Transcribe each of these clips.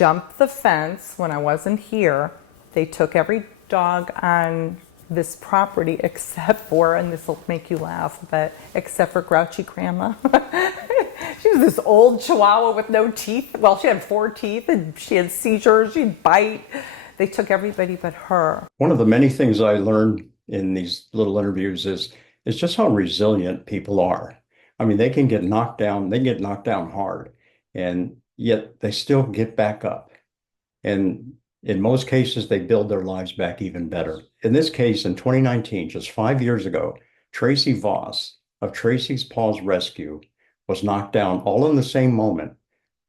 jumped the fence when I wasn't here. They took every dog on this property except for, and this will make you laugh, but except for Grouchy Grandma. She was this old Chihuahua with no teeth. Well, she had 4 teeth and she had seizures, she'd bite. They took everybody but her. One of the many things I learned in these little interviews is just how resilient people are. I mean, they can get knocked down, they get knocked down hard, and yet they still get back up. And in most cases, they build their lives back even better. In this case, in 2019, just 5 years ago, Tracy Voss of Tracy's Paws Rescue was knocked down all in the same moment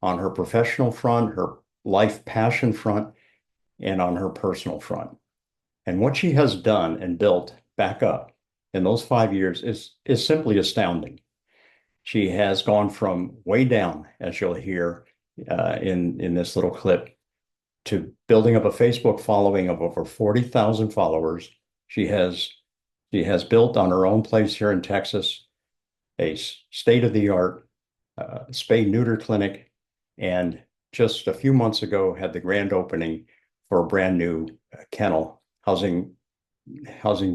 on her professional front, her life passion front, and on her personal front. And what she has done and built back up in those 5 years is simply astounding. She has gone from way down, as you'll hear in this little clip, to building up a Facebook following of over 40,000 followers. She has built on her own place here in Texas a state-of-the-art spay-neuter clinic, and just a few months ago had the grand opening for a brand new kennel housing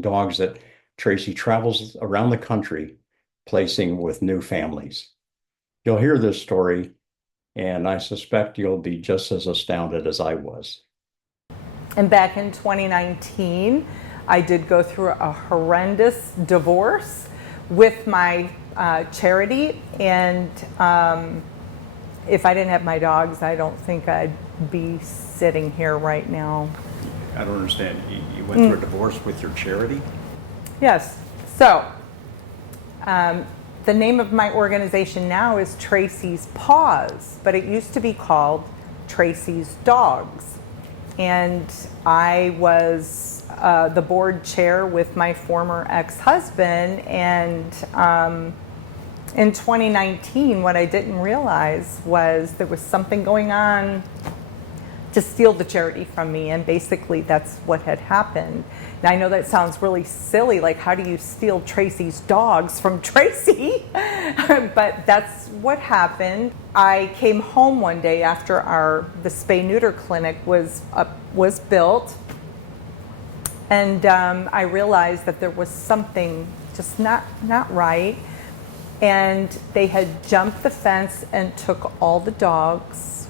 dogs that Tracy travels around the country placing with new families. You'll hear this story, and I suspect you'll be just as astounded as I was. And back in 2019, I did go through a horrendous divorce with my charity, and if I didn't have my dogs, I don't think I'd be sitting here right now. I don't understand. You went through a divorce with your charity? Yes. So, the name of my organization now is Tracy's Paws, but it used to be called Tracy's Dogs. And I was the board chair with my former ex-husband, and in 2019, what I didn't realize was there was something going on to steal the charity from me, and basically that's what had happened. Now I know that sounds really silly, like how do you steal Tracy's dogs from Tracy? But that's what happened. I came home one day after the spay-neuter clinic was built, and I realized that there was something just not right, and they had jumped the fence and took all the dogs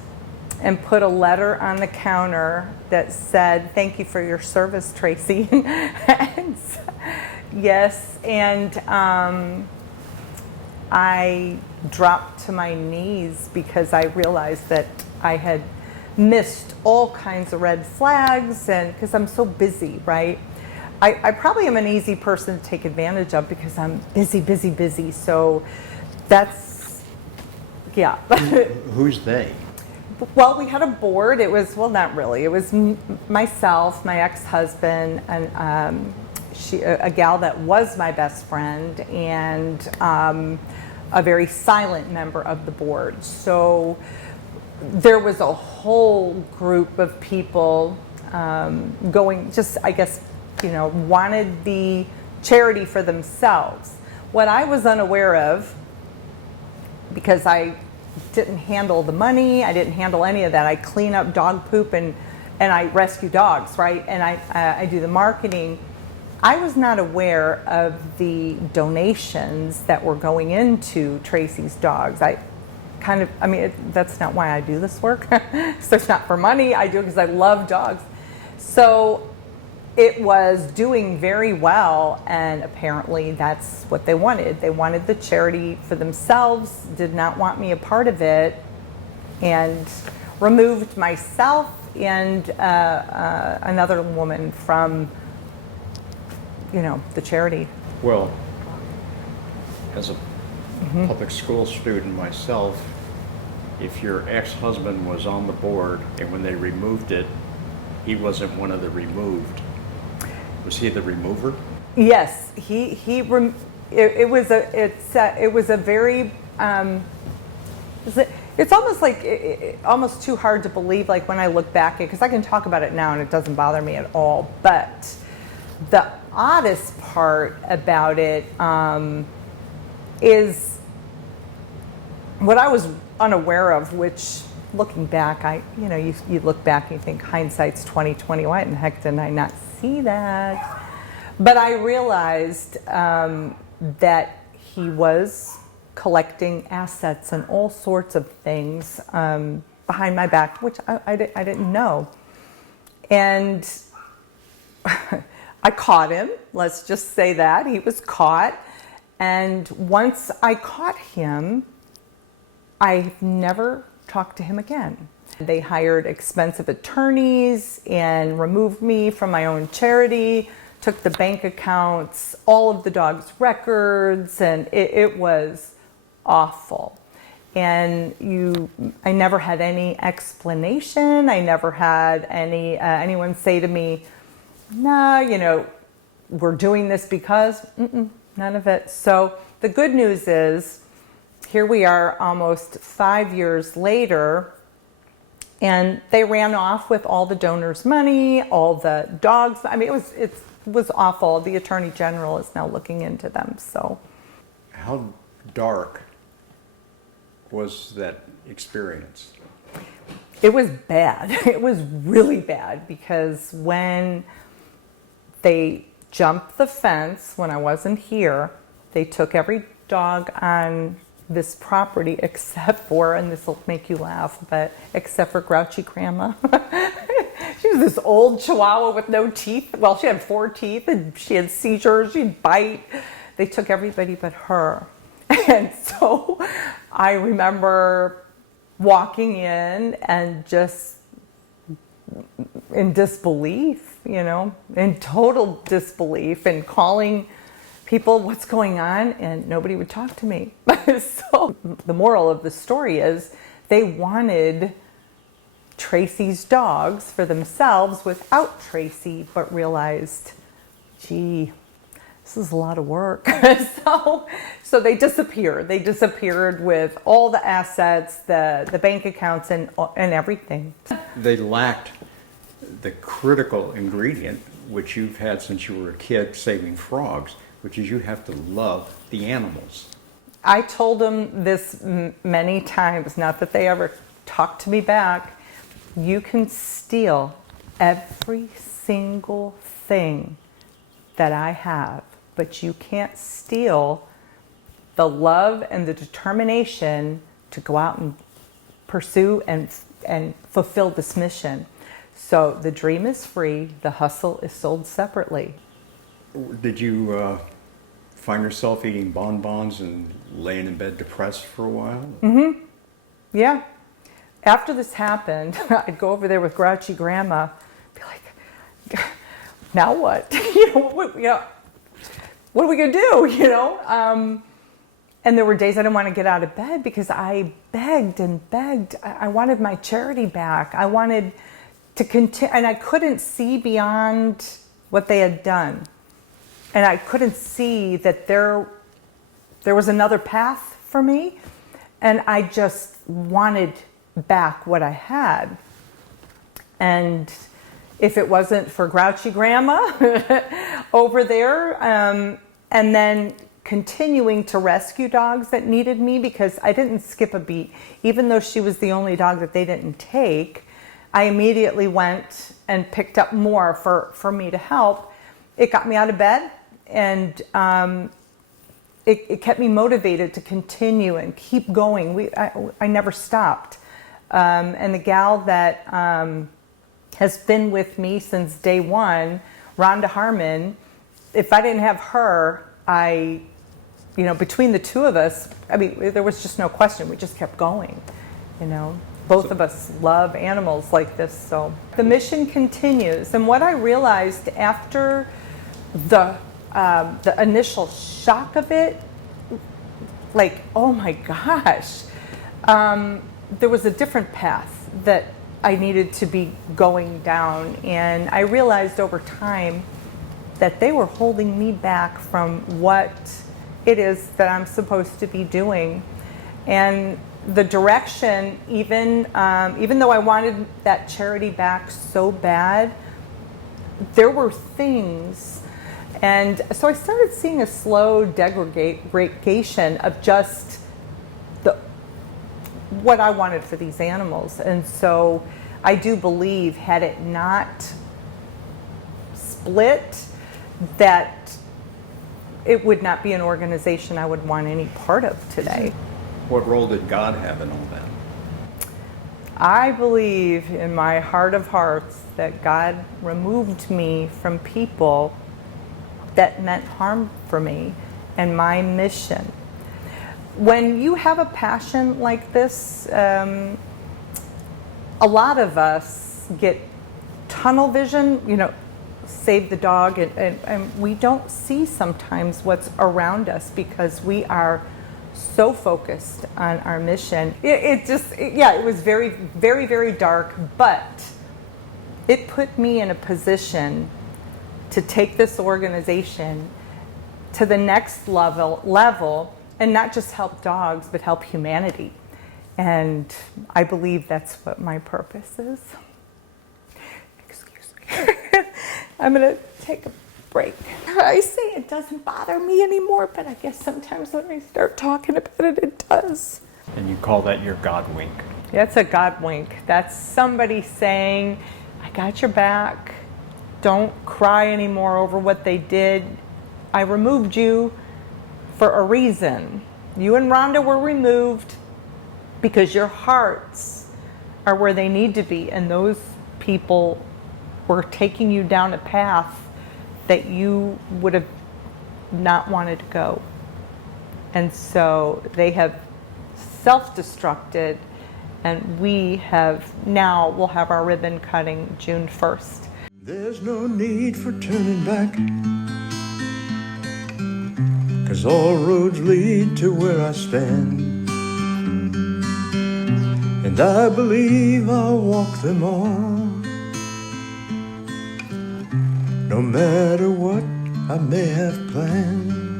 and put a letter on the counter that said, "Thank you for your service, Tracy." And, yes, and I dropped to my knees because I realized that I had missed all kinds of red flags, and because I'm so busy, right? I probably am an easy person to take advantage of because I'm busy. So that's, yeah. Who's they? Well, we had a board. It was, well, not really. It was myself, my ex-husband, and a gal that was my best friend, and a very silent member of the board. So there was a whole group of people going, just, I guess, wanted the charity for themselves. What I was unaware of, because I didn't handle the money, I didn't handle any of that. I clean up dog poop and I rescue dogs, right? And I do the marketing. I was not aware of the donations that were going into Tracy's Dogs. That's not why I do this work. So it's not for money. I do it because I love dogs. So it was doing very well, and apparently that's what they wanted. They wanted the charity for themselves, did not want me a part of it, and removed myself and another woman from, the charity. Well, as a public school student myself, if your ex-husband was on the board and when they removed it, he wasn't one of the removed. Was he the remover? Yes, it was a very it's almost like almost too hard to believe, like when I look back, because I can talk about it now and it doesn't bother me at all, but the oddest part about it is what I was unaware of, which looking back, you look back and you think hindsight's 20/20. Why in the heck didn't I not see that? But I realized that he was collecting assets and all sorts of things behind my back, which I didn't know. And I caught him. Let's just say that. He was caught. And once I caught him, I've never talked to him again. They hired expensive attorneys and removed me from my own charity, took the bank accounts, all of the dog's records, and it was awful. And I never had any explanation. I never had anyone say to me, no, we're doing this because, none of it. So the good news is, here we are almost 5 years later, and they ran off with all the donors' money, all the dogs. I mean, it was awful. The Attorney General is now looking into them. So, how dark was that experience? It was bad. It was really bad, because when they jumped the fence when I wasn't here, they took every dog on this property except for, and this will make you laugh, but except for Grouchy Grandma. She was this old Chihuahua with no teeth. Well, she had 4 teeth, and she had seizures, she'd bite. They took everybody but her. And so I remember walking in and just in disbelief, in total disbelief, and calling people, what's going on? And nobody would talk to me. So the moral of the story is, they wanted Tracy's dogs for themselves without Tracy, but realized, gee, this is a lot of work. So they disappeared. They disappeared with all the assets, the bank accounts, and everything. They lacked the critical ingredient, which you've had since you were a kid, saving frogs, which is you have to love the animals. I told them this many times, not that they ever talked to me back. You can steal every single thing that I have, but you can't steal the love and the determination to go out and pursue and fulfill this mission. So the dream is free, the hustle is sold separately. Did you find yourself eating bonbons and laying in bed depressed for a while? Mm-hmm. Yeah. After this happened, I'd go over there with Grouchy Grandma, be like, now what? What are we going to do? And there were days I didn't want to get out of bed because I begged and begged. I wanted my charity back. I wanted to continue, and I couldn't see beyond what they had done. And I couldn't see that there was another path for me. And I just wanted back what I had. And if it wasn't for Grouchy Grandma over there, and then continuing to rescue dogs that needed me, because I didn't skip a beat. Even though she was the only dog that they didn't take, I immediately went and picked up more for me to help. It got me out of bed, and it kept me motivated to continue and keep going. I never stopped. And the gal that has been with me since day one, Rhonda Harmon, if I didn't have her, between the two of us, there was just no question. We just kept going, Both of us love animals like this, so the mission continues. And what I realized after the initial shock of it, like, oh my gosh, there was a different path that I needed to be going down. And I realized over time that they were holding me back from what it is that I'm supposed to be doing. And the direction, even though I wanted that charity back so bad, there were things. And so I started seeing a slow degradation of just what I wanted for these animals. And so I do believe, had it not split, that it would not be an organization I would want any part of today. What role did God have in all that? I believe in my heart of hearts that God removed me from people that meant harm for me and my mission. When you have a passion like this, a lot of us get tunnel vision, save the dog, and we don't see sometimes what's around us because we are so focused on our mission. It was very, very, very dark, but it put me in a position to take this organization to the next level and not just help dogs, but help humanity. And I believe that's what my purpose is. Excuse me. I'm going to take a break. I say it doesn't bother me anymore, but I guess sometimes when I start talking about it, it does. And you call that your God wink. That's a God wink. That's somebody saying, I got your back. Don't cry anymore over what they did. I removed you for a reason. You and Rhonda were removed because your hearts are where they need to be, and those people were taking you down a path that you would have not wanted to go. And so they have self-destructed, and we'll have our ribbon cutting June 1st. There's no need for turning back, 'cause all roads lead to where I stand, and I believe I'll walk them all. No matter what I may have planned.